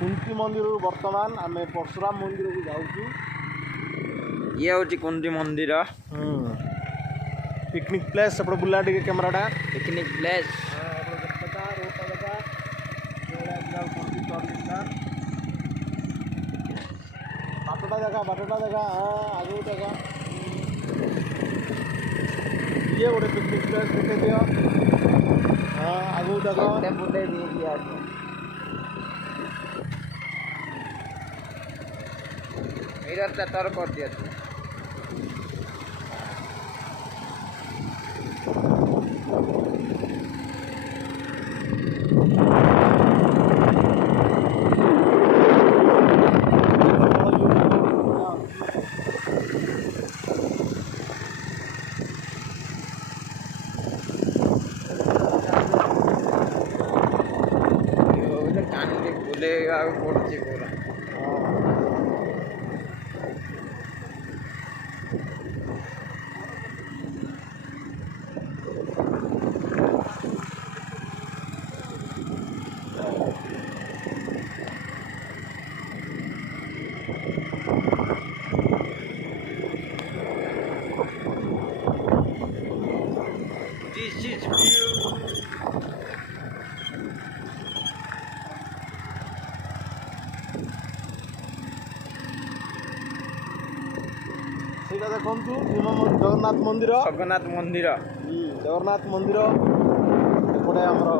कुंती मंदिर बर्तमान आम परशुराम मंदिर को जाऊँ। ये हूँ कुंती मंदिर पिकनिक प्लेस सेपटे बुला टे कैमेराटा पिकनिक प्लेस बाटटा जगह हाँ आगे जगह ये गोटे पिकनिक प्लेस देखे दियो हाँ आगे जगह बुले दिया मिरर टा तर कर दिया तू बुलेगा पड़े पूरा This is view. ସେଇଟା ଦେଖନ୍ତୁ ଜଗନ୍ନାଥ ମନ୍ଦିର ଜଗନ୍ନାଥ ମନ୍ଦିର ଏପଟେ ଆମର